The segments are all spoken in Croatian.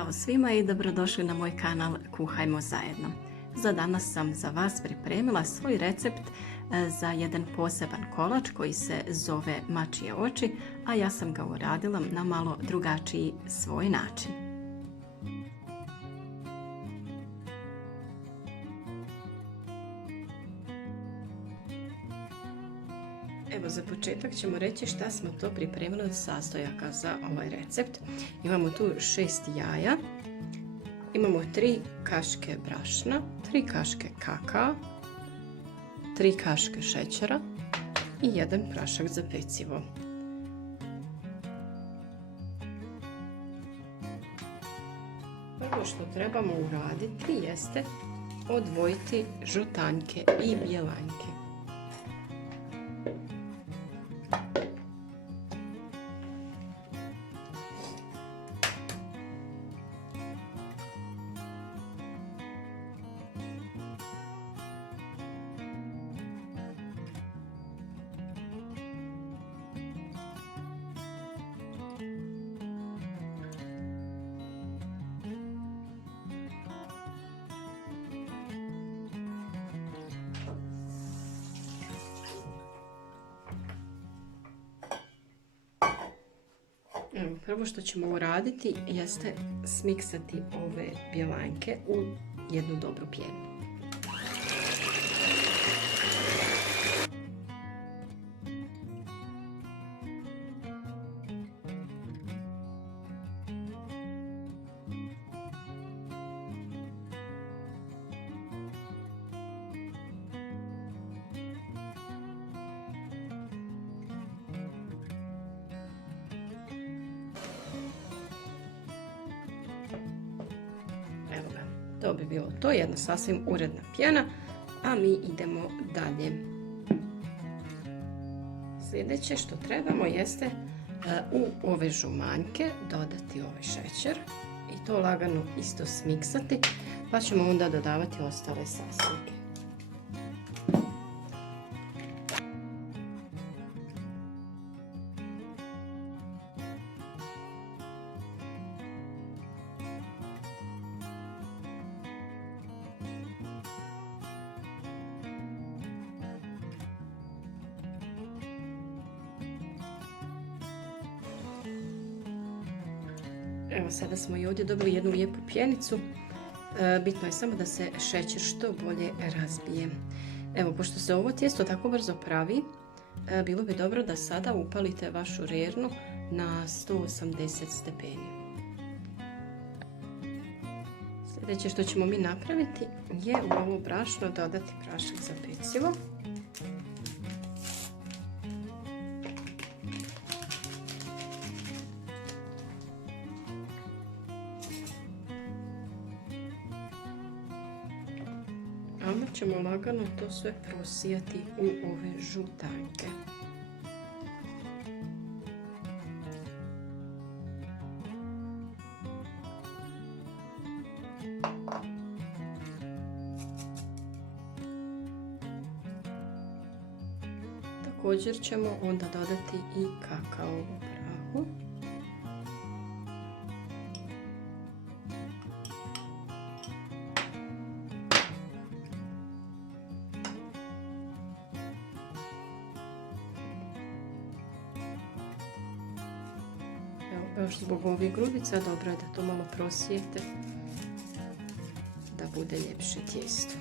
Ćao svima i dobrodošli na moj kanal Kuhajmo zajedno. Za danas sam za vas pripremila svoj recept za jedan poseban kolač koji se zove mačje oči, a ja sam ga uradila na malo drugačiji svoj način. Evo, za početak ćemo reći šta smo to pripremili od sastojaka za ovaj recept. Imamo tu 6 jaja, imamo 3 kaške brašna, 3 kaške kakaa, 3 kaške šećera i 1 prašak za pecivo. Prvo što trebamo uraditi jeste odvojiti žutanjke i bjelanjke. Evo, prvo što ćemo uraditi jeste smiksati ove bjelanjke u jednu dobru pjenu. To bi bilo to, jedna sasvim uredna pjena, a mi idemo dalje. Sljedeće što trebamo jeste u ove žumanjke dodati ovaj šećer i to lagano isto smiksati, pa ćemo onda dodavati ostale sastojke. Evo, sada smo i ovdje dobili jednu lijepu pjenicu. Bitno je samo da se šećer što bolje razbije. Evo, pošto se ovo tijesto tako brzo pravi, bilo bi dobro da sada upalite vašu rernu na 180 stepeni. Sljedeće što ćemo mi napraviti je u ovo brašno dodati prašak za pecivo. Onda ćemo lagano to sve prosijati u ove žutanjke. Također ćemo onda dodati i kakaovu prahu. Još zbog ovih grudica dobro je da to malo prosijete da bude ljepše tijesto.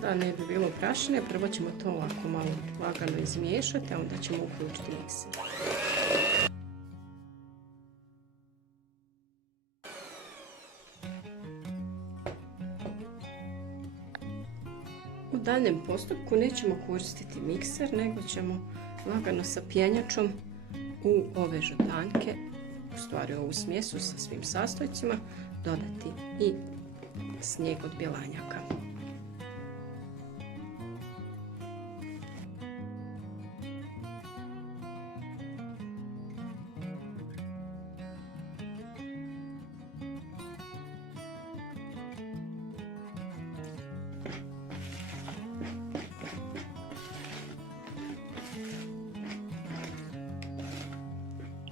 Da ne bi bilo prašine, prvo ćemo to ovako malo lagano izmiješati, a onda ćemo uključiti mikser. U daljem postupku nećemo koristiti mikser, nego ćemo lagano sa pjenjačom u ove žutanjke, u stvari ovu smjesu sa svim sastojcima, dodati i snijeg od bjelanjaka.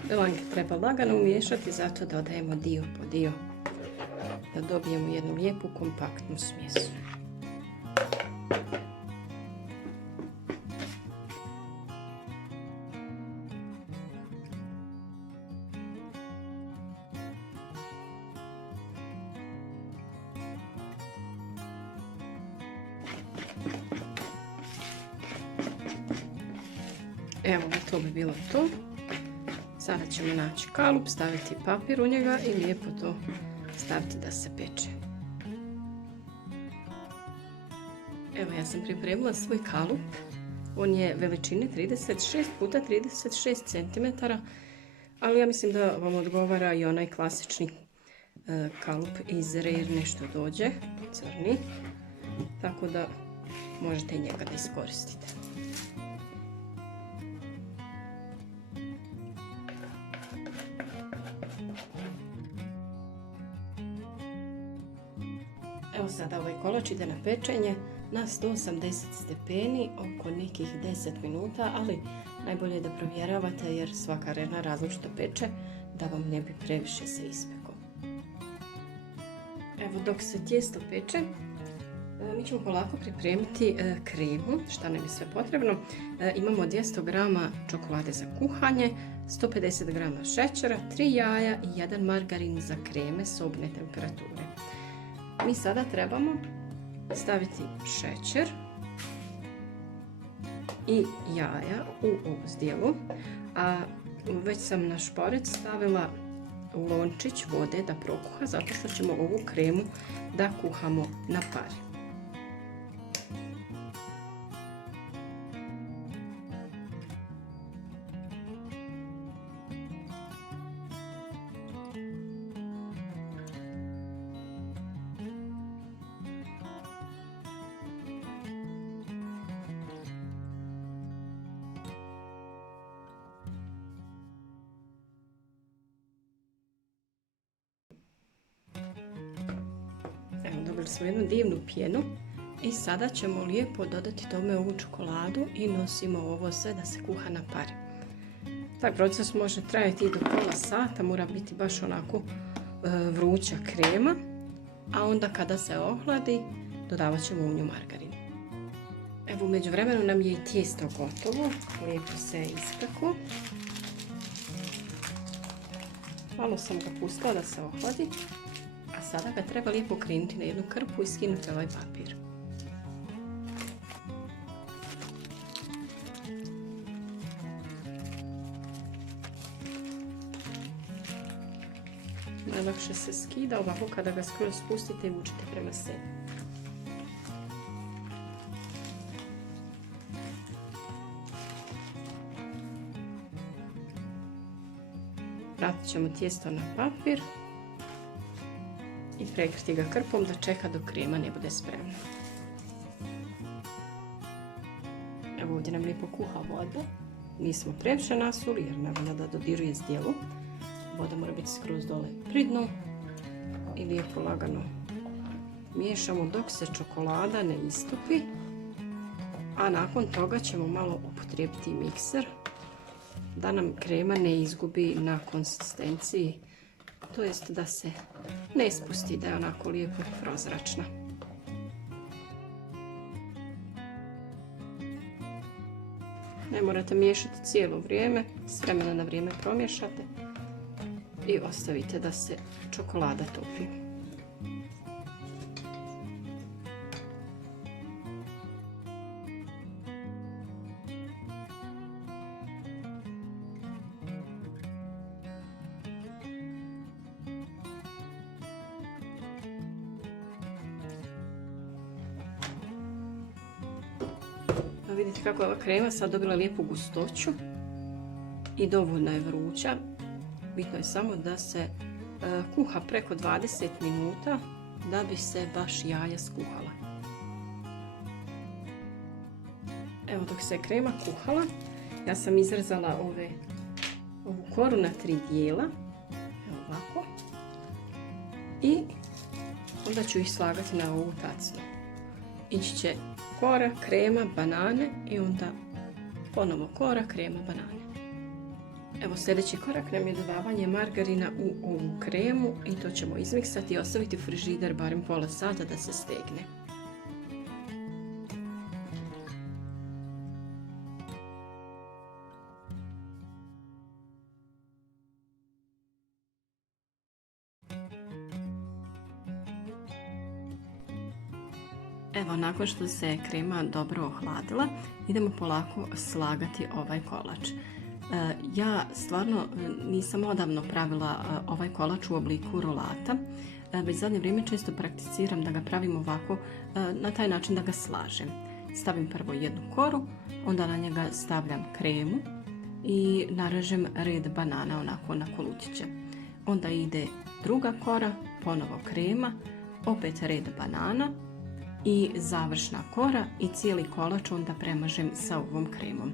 Belanke treba lagano umiješati, zato dodajemo dio po dio da dobijemo jednu lijepu kompaktnu smjesu. Evo, to bi bilo to. Sada ćemo naći kalup, staviti papir u njega i lijepo to staviti da se peče. Evo, ja sam pripremila svoj kalup. On je veličine 36 x 36 cm, ali ja mislim da vam odgovara i onaj klasični kalup iz Rejerne što dođe, crni. Tako da možete i njega da iskoristite. Evo sada ovaj kolač ide na pečenje na 180 stepeni oko nekih 10 minuta, ali najbolje je da provjeravate jer svaka rena različito peče, da vam ne bi previše se ispeklo. Evo, dok se tijesto peče, mi ćemo polako pripremiti kremu, šta nam je sve potrebno. Imamo 200 g čokolade za kuhanje, 150 g šećera, 3 jaja i 1 margarin za kreme sobne temperature. Mi sada trebamo staviti šećer i jaja u ovu zdjelu, a već sam na šporet stavila lončić vode da prokuha, zato što ćemo ovu kremu da kuhamo na pari. Dobili smo jednu divnu pjenu i sada ćemo lijepo dodati tome ovu čokoladu i nosimo ovo sve da se kuha na pari. Taj proces može trajati i do pola sata, mora biti baš onako vruća krema, a onda kada se ohladi dodavat ćemo u nju margarin. Evo, u međuvremenu nam je i tijesto gotovo, lijepo se ispeklo. Malo sam ga pustila da se ohladi. A sada ga treba lijepo okrenuti na jednu krpu i skinuti ovaj papir. Najlakše se skida ovako kada ga skroz spustite i vučete prema sebi. Vratit ćemo tijesto na papir i prekriti ga krpom da čeka dok krema ne bude spremna. Evo, ovdje nam lijepo kuha voda. Nismo previše nasuli jer ne valja da dodiruje zdjelu. Voda mora biti skroz dole pri dnu i lijepo lagano miješamo dok se čokolada ne istopi. A nakon toga ćemo malo upotrijebiti mikser da nam krema ne izgubi na konsistenciji, to jest da se ne spusti, da je onako lijepo prozračna. Ne morate miješati cijelo vrijeme, s vremena na vrijeme promiješate i ostavite da se čokolada topi. Vidite kako je ova krema sad dobila lijepu gustoću i dovoljno je vruća. Bitno je samo da se kuha preko 20 minuta da bi se baš jaja skuhala. Evo, dok se krema kuhala, ja sam izrezala ovu koru na 3 dijela. Evo ovako. I onda ću ih slagati na ovu tacnu. Ići će kora, krema, banane i onda ponovo kora, krema, banane. Evo, sljedeći korak nam je dodavanje margarina u ovu kremu i to ćemo izmiksati i ostaviti u frižider barem pola sata da se stegne. Evo, nakon što se krema dobro ohladila, idemo polako slagati ovaj kolač. Ja stvarno nisam odavno pravila ovaj kolač u obliku rolata, već zadnje vrijeme često prakticiram da ga pravim ovako, na taj način da ga slažem. Stavim prvo jednu koru, onda na njega stavljam kremu i narežem red banana onako na kolutiće. Onda ide druga kora, ponovo krema, opet red banana i završna kora i cijeli kolač onda premažem sa ovom kremom.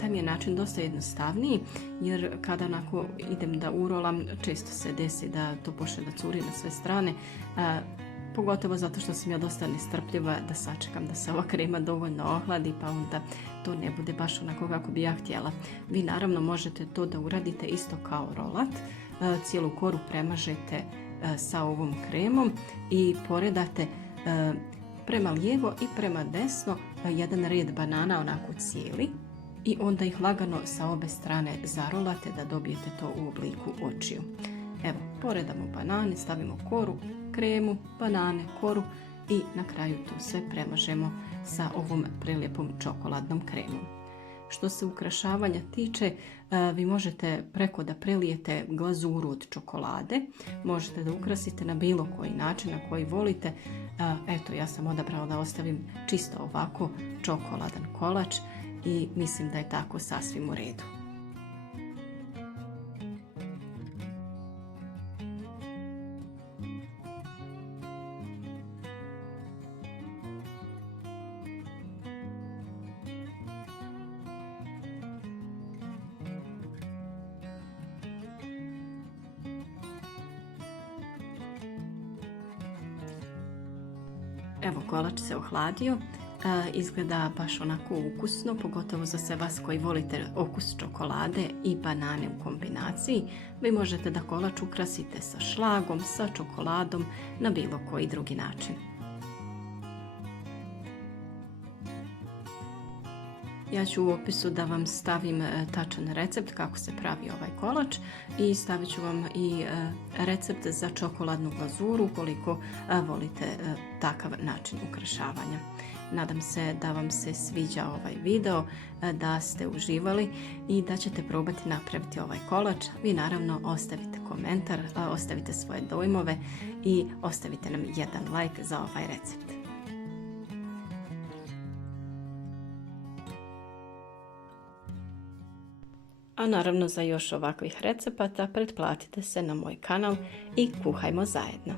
Taj mi je način dosta jednostavniji, jer kada onako idem da urolam, često se desi da to počne da curi na sve strane, pogotovo zato što sam ja dosta nestrpljiva da sačekam da se ova krema dovoljno ohladi, pa onda to ne bude baš onako kako bi ja htjela. Vi naravno možete to da uradite isto kao rolat, cijelu koru premažete sa ovom kremom i poredate prema lijevo i prema desno jedan red banana onako cijeli i onda ih lagano sa obe strane zarolate da dobijete to u obliku očiju. Evo, poredamo banane, stavimo koru, kremu, banane, koru i na kraju to sve premažemo sa ovom prelijepom čokoladnom kremom. Što se ukrašavanja tiče, vi možete preko da prelijete glazuru od čokolade, možete da ukrasite na bilo koji način na koji volite. Eto, ja sam odabrala da ostavim čisto ovako čokoladan kolač i mislim da je tako sasvim u redu. Evo, kolač se ohladio, izgleda baš onako ukusno, pogotovo za sve vas koji volite okus čokolade i banane u kombinaciji. Vi možete da kolač ukrasite sa šlagom, sa čokoladom, na bilo koji drugi način. Ja ću u opisu da vam stavim tačan recept kako se pravi ovaj kolač i stavit ću vam i recept za čokoladnu glazuru ukoliko volite takav način ukrašavanja. Nadam se da vam se sviđa ovaj video, da ste uživali i da ćete probati napraviti ovaj kolač. Vi naravno ostavite komentar, ostavite svoje dojmove i ostavite nam jedan like za ovaj recept. A naravno, za još ovakvih recepata pretplatite se na moj kanal i kuhajmo zajedno.